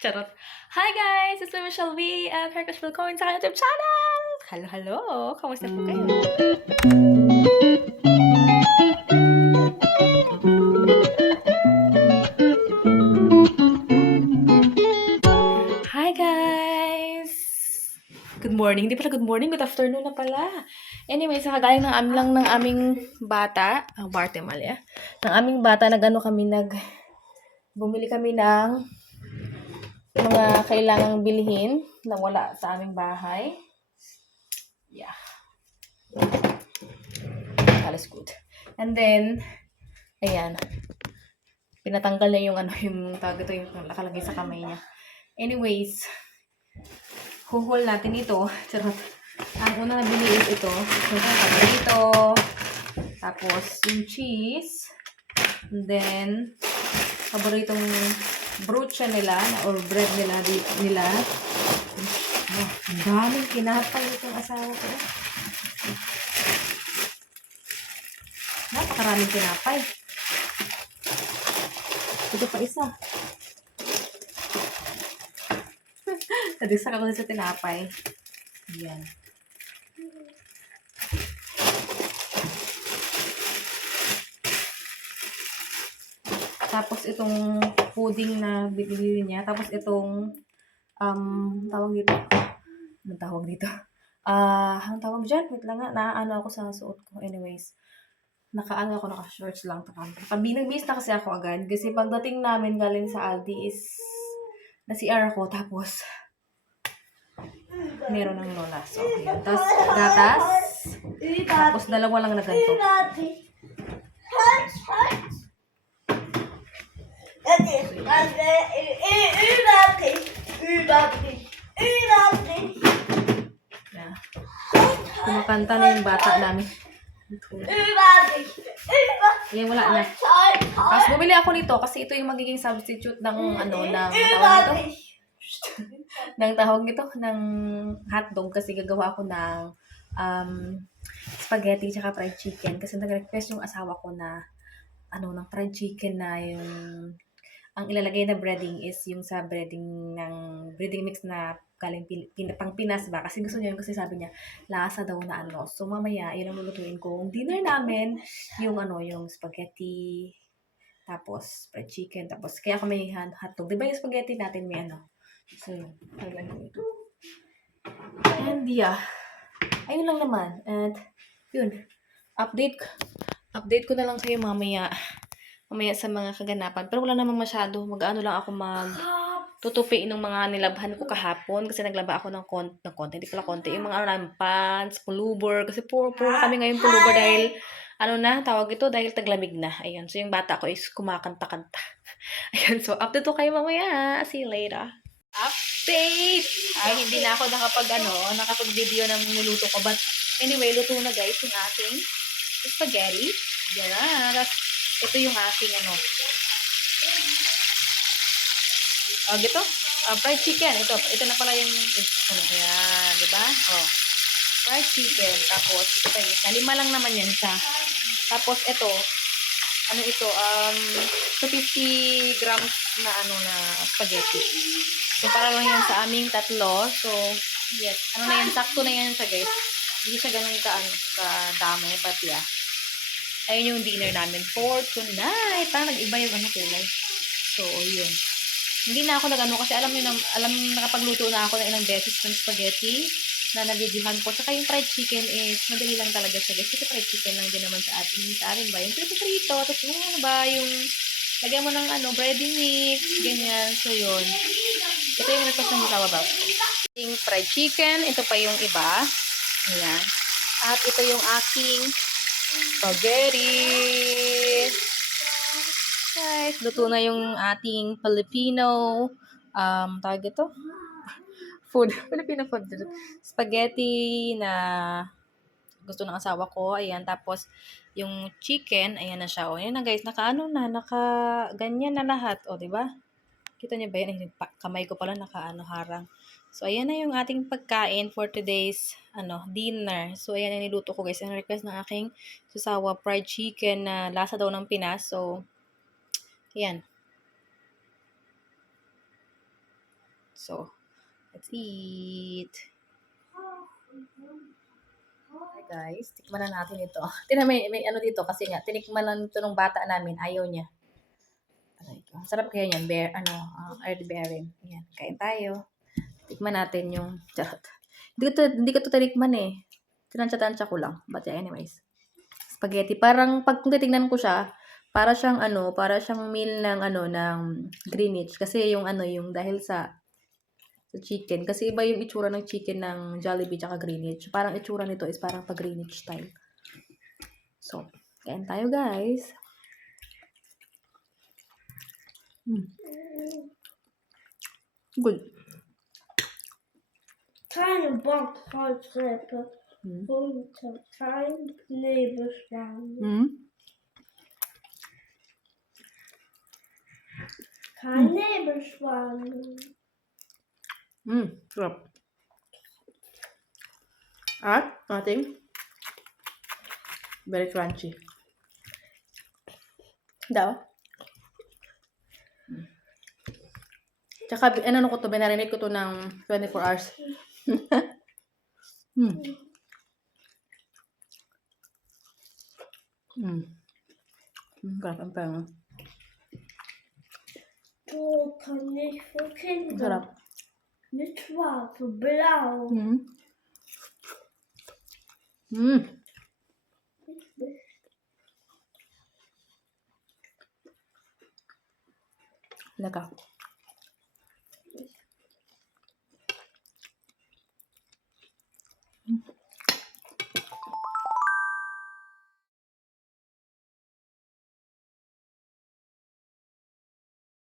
Charot. Hi guys! It's Michelle V and Hercules Willcoin sa YouTube channel! Hello, hello! Kamusta po kayo? Hi guys! Good morning. Hindi pala good morning, good afternoon na pala. Anyway, sa kagaling ng aming bata, Barte mali ng aming bata, bumili kami ng mga kailangang bilhin na wala sa aming bahay. Yeah. All is good. And then, ayan. Pinatanggal na yung tawag ito, yung nakalagay sa kamay niya. Anyways, huhol natin ito. Charot. Ang una na binili is ito. Ito. Tapos, yung cheese. And then, paboritong brocha nila, or bread nila. Ang daming kinapay itong asawa ko. Napakaraming kinapay. Ito pa isa. Nadigsak ako sa tinapay. Ayan. Tapos itong pudding na bibili niya. Tapos itong tawag dito. Anong tawag dito? Anong tawag dyan? Wait lang nga. Naano ako sa suot ko. Anyways. Naka-shorts lang. Nagbihis na kasi ako agad. Kasi pagdating namin galing sa Aldi is na-CR ako. Tapos meron ng lola. So, yun. Tapos gatas. Tapos dalawa lang na ganito. Yeah. Kumakanta na yung bata namin. Yan, wala na. Tapos bumili ako nito kasi ito yung magiging substitute ng tawag nito ng hotdog kasi gagawa ako ng spaghetti tsaka fried chicken kasi nag-request yung asawa ko na ng fried chicken na yung ang ilalagay na breading is yung sa breading mix na galing pang Pinas ba? Kasi gusto niya kasi sabi niya, lasa daw na So, mamaya, yun ang lulutuin kong dinner namin. Yung yung spaghetti, tapos fried chicken, tapos kaya ako may hotdog. Diba yung spaghetti natin may So, yun. Ito. And yeah. Ayun lang naman. And, yun. Update ko na lang kayo mamaya sa mga kaganapan. Pero wala namang masyado. Mag-ano lang ako tutupi ng mga nilabhan ko kahapon kasi naglaba ako ng konti. Hindi pala konti. Yung mga pants, pullover. Kasi puro kami ngayon pullover dahil tawag ito dahil taglamig na. Ayun. So, yung bata ko is kumakanta-kanta. Ayun. So, update ko kayo mamaya. See you later. Update! Ay, hindi na ako nakapag-video ng niluto ko. But, anyway, luto na guys yung aking spaghetti. Yan na. Tapos, ito yung aking ito, fried chicken. Ito na pala yung, ayan, diba? Fried chicken. Tapos, ito pa yung, 5 lang naman yan siya. Tapos, ito, 250 grams na spaghetti. So, para lang yan sa aming tatlo. So, yes. Sakto na yan siya, guys. Hindi siya ganun kadami. But, yeah. Ayun yung dinner namin for tonight. Parang nag-iba yung kulay. So, yun. Hindi na ako kasi alam nakapagluto na ako ng ilang beses ng spaghetti na nabibigyan ko. Saka yung fried chicken is madali lang talaga siya, guys. Kasi fried chicken lang din naman sa atin. Sa atin ba? Yung prito. Tapos yung lagyan mo ng breading mix. Ganyan. So, yun. Ito yung request ng ginawa ba? Yung fried chicken. Ito pa yung iba. Ayan. At ito yung aking spaghetti. Guys, luto na yung ating Filipino tawag ito? Filipino food. Spaghetti na gusto ng asawa ko. Ayan, tapos yung chicken, ayan na siya. Ayan na guys, ganyan na lahat. Di ba? Kita niyo ba yan? Kamay ko pala harang. So, ayan na yung ating pagkain for today's dinner. So, ayan na niluto ko guys. Ang request ng aking susawa, fried chicken na lasa daw ng Pinas. So, ayan. So, let's eat. Hi guys, tikman na natin ito. Tingnan, may ano dito kasi nga, tinikman lang ito ng bata namin, ayaw niya. Aray ko. Sarap kaya niyan, earth bearing. Ayan, kain tayo. Tikman natin yung, charot. Hindi ko to tinikman eh. Tinansya-tansya ko lang. But yeah, anyways. Spaghetti. Parang, pag titignan ko siya, para siyang meal ng ng Greenwich. Kasi yung yung dahil sa chicken. Kasi iba yung itsura ng chicken ng Jollibee tsaka Greenwich. Parang itsura nito is parang pa Greenwich style. So, kain tayo guys. Good. Kleine Backhausreppe runter, kein Nebelschwaden. Kein Nebelschwaden. Sarap. At ating very crunchy. Daw. Tsaka, ko to, binarinate ko to ng 24 hours. Sarap ang pera. Du kann nicht für Kinder. Sarap. Mit schwarz und blau. Lecker.